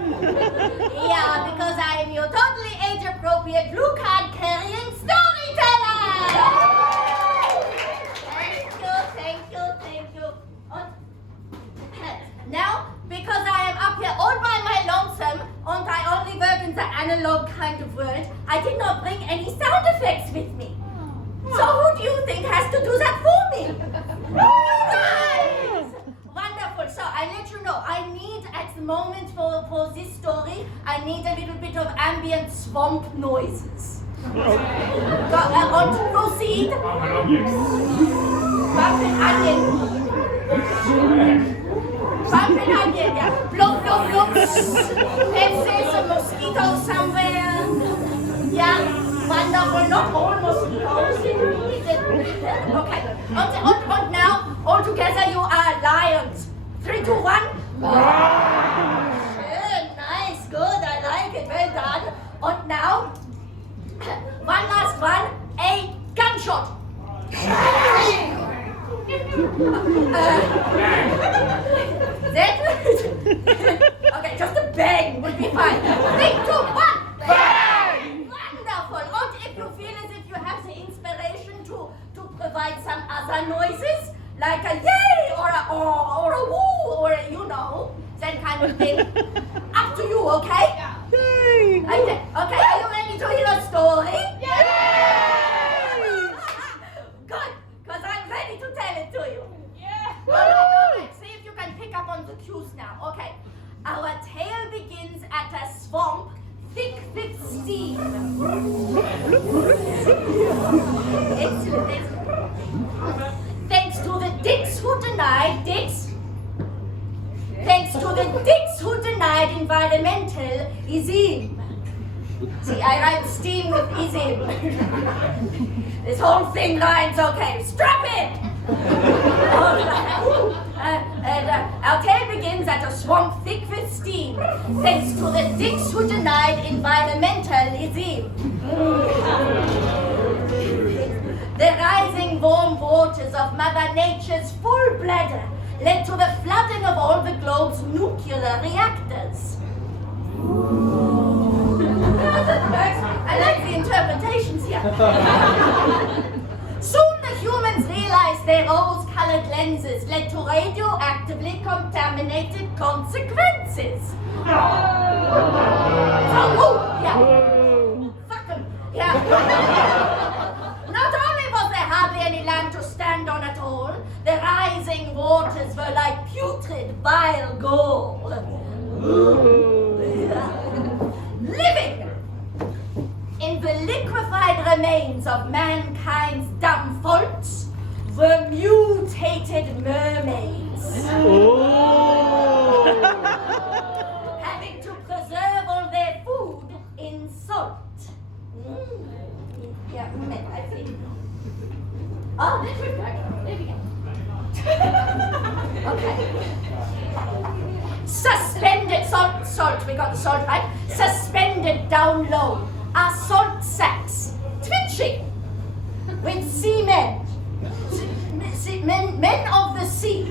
Yeah, because I am your totally age-appropriate blue card-carrying storyteller! Thank you. Now, because I am up here all by my lonesome, and I only work in the analog kind of world, I did not bring any sound effects with me. So who do you think has to do that for me? You guys! Wonderful. So I let you know, I need at the moment for this story, I need a little bit of ambient swamp noises. Want to proceed? Bumping onion, yeah. Bloop. Let's say some mosquitoes somewhere. Yeah, wonderful. Not all mosquitoes. Okay. And now, all together you are lions. 3, 2, 1. Nice, good. I like it. Well done. And now, one last one. A gunshot. Okay, just a bang would be fine. 3, 2, 1. Bang! Wonderful. And if you feel as if you have the inspiration to provide some other noises, like a yay or a woo or a, that kind of thing, up to you, okay? Yay! Okay, are you ready to hear a story? Yay! Good, because I'm ready to tell it to you. Yeah! All right, see if you can pick up on the cues now. Okay, our tale begins at a swamp thick with steam. Excellent. Thanks to the dicks who denied environmentalism. See, I write steam with ism. This whole thing lines okay. Strap it! Our tale begins at a swamp thick with steam, thanks to the dicks who denied environmentalism. The rising warm waters of Mother Nature's full bladder led to the flooding of all the globe's nuclear reactors. I like the interpretations here. Soon the humans realized their rose-colored lenses led to radioactively contaminated consequences. Fuck them. Yeah. Not only was there hardly any land to stand on at all, the rising waters were like putrid vile gall. Living in the liquefied remains of mankind's dumb faults were mutated mermaids. Having to preserve all their food in salt. Yeah, I think. Oh, there we go. Okay. Suspended salt, we got the salt right. Suspended down low are salt sacks, twitching with seamen, men of the sea.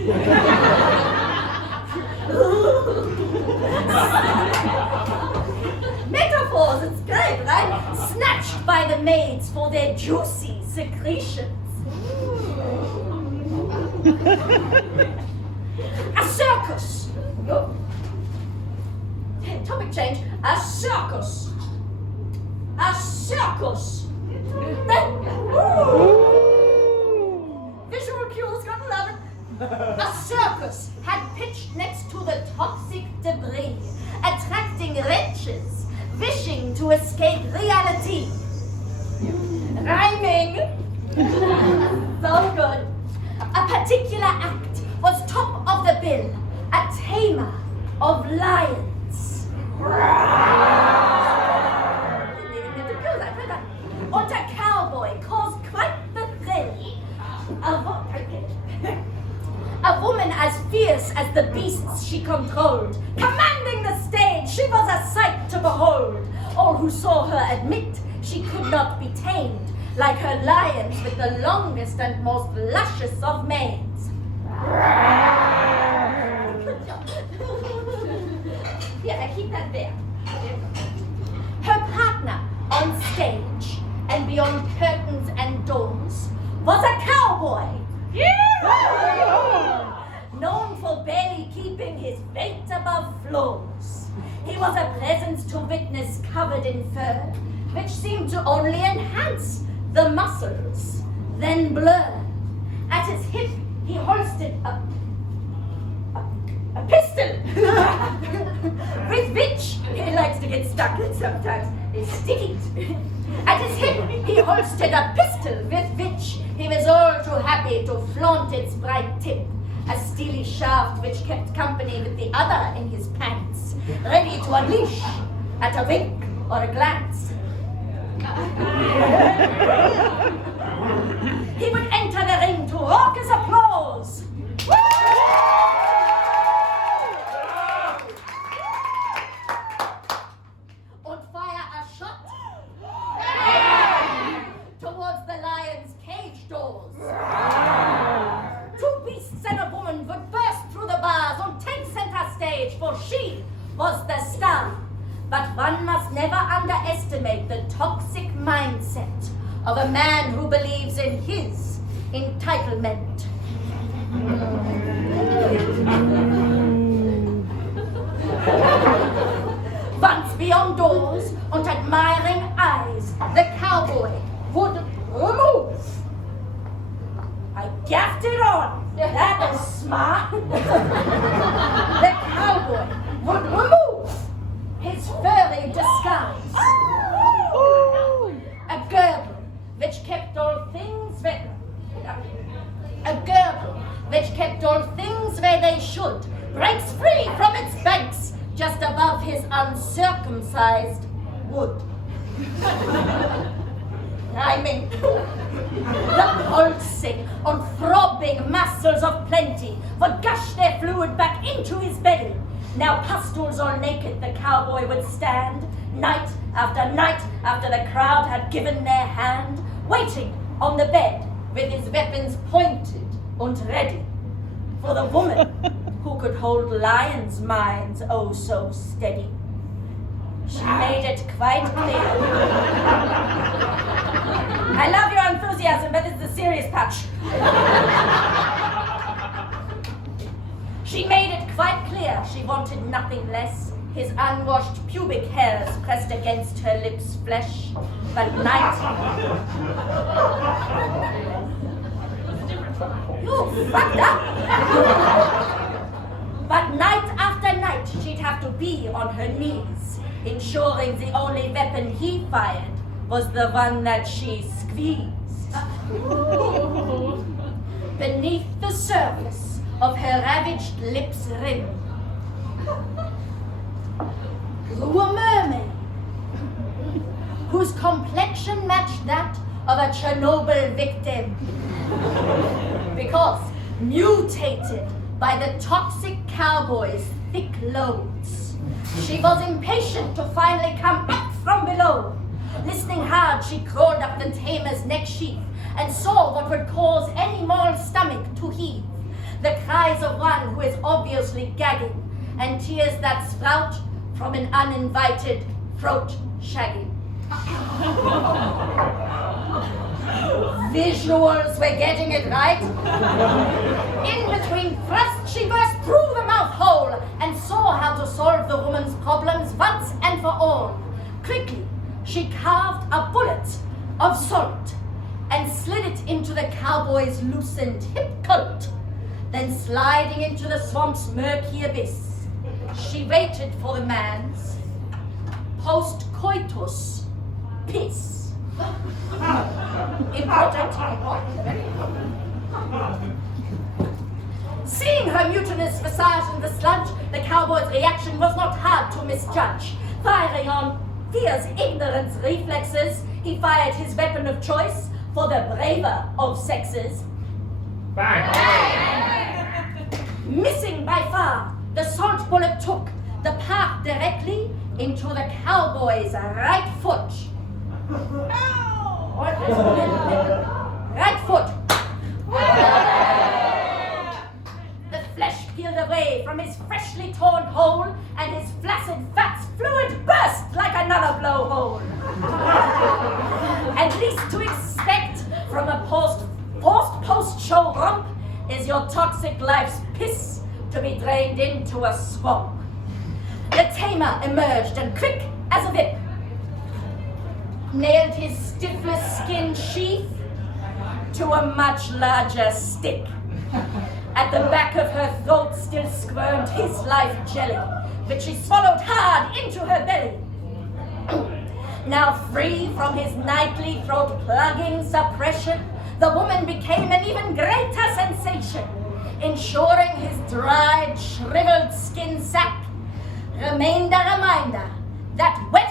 Metaphors, it's great, right? Snatched by the maids for their juicy secretions. A circus. Topic change. A circus. Visual cues, gotta love it. A circus had pitched next to the toxic debris, attracting wretches wishing to escape reality. Rhyming. So good. A particular act was top of the bill, a tamer of lions. And a cowboy caused quite the thrill. A woman as fierce as the beasts she controlled, commanding the stage, she was a sight to behold. All who saw her admit she could not be tamed, like her lions with the longest and most luscious of manes. Here, I keep that there. Her partner on stage and beyond curtains and doors was a cowboy. Known for barely keeping his weight above floors. He was a presence to witness covered in fur, which seemed to only enhance the muscles, then blur. At his hip, he hoisted a pistol, with which he likes to get stuck in sometimes. It's sticky. At his hip, he hoisted a pistol with which he was all too happy to flaunt its bright tip, a steely shaft which kept company with the other in his pants, ready to unleash at a wink or a glance. He would enter the ring to raucous applause. And fire a shot towards the lion's cage doors. Two beasts and a woman would burst through the bars on take center stage, for she was the star. But one must never underestimate the toxic mindset of a man who believes in his entitlement. Once beyond doors and admiring eyes, the cowboy would remove. I gaffed it on. That is smart. The cowboy would remove his furry disguise. A girdle which kept all things where they should, breaks free from its banks just above his uncircumcised wood. I mean, the pulsing and throbbing muscles of plenty would gush their fluid back into his belly. Now pustules all naked, the cowboy would stand, night after the crowd had given their hand, waiting on the bed with his weapons pointed and ready for the woman who could hold lions' minds oh so steady. She made it quite clear. I love your enthusiasm, but it's the serious patch. She made it quite clear she wanted nothing less. His unwashed pubic hairs pressed against her lips' flesh. But night... You fucked up! But night after night, she'd have to be on her knees, ensuring the only weapon he fired was the one that she squeezed. Beneath the surface of her ravaged lips' rim grew a mermaid, whose complexion matched that of a Chernobyl victim, because mutated by the toxic cowboy's thick loads. She was impatient to finally come up from below. Listening hard, she crawled up the tamer's neck sheath and saw what would cause any moral stomach to heave. The cries of one who is obviously gagging, and tears that sprout from an uninvited throat shagging. Visuals were getting it right. In between thrusts, she burst through the mouth hole and saw how to solve the woman's problems once and for all. Quickly, she carved a bullet of salt and slid it into the cowboy's loosened hip coat. Then sliding into the swamp's murky abyss, she waited for the man's post-coitus piss. Important. Seeing her mutinous visage in the sludge, the cowboy's reaction was not hard to misjudge. Firing on fear's ignorance reflexes, he fired his weapon of choice for the braver of sexes. Bang! Missing by far, the salt bullet took the path directly into the cowboy's right foot. Right foot. The flesh peeled away from his freshly torn hole, and his flaccid quick life's piss to be drained into a swamp. The tamer emerged and quick as a whip, nailed his stiffless skin sheath to a much larger stick. At the back of her throat still squirmed his life jelly, which she swallowed hard into her belly. Now free from his nightly throat-plugging suppression, the woman became an even greater sensation, ensuring his dried, shriveled skin sack remained a reminder that when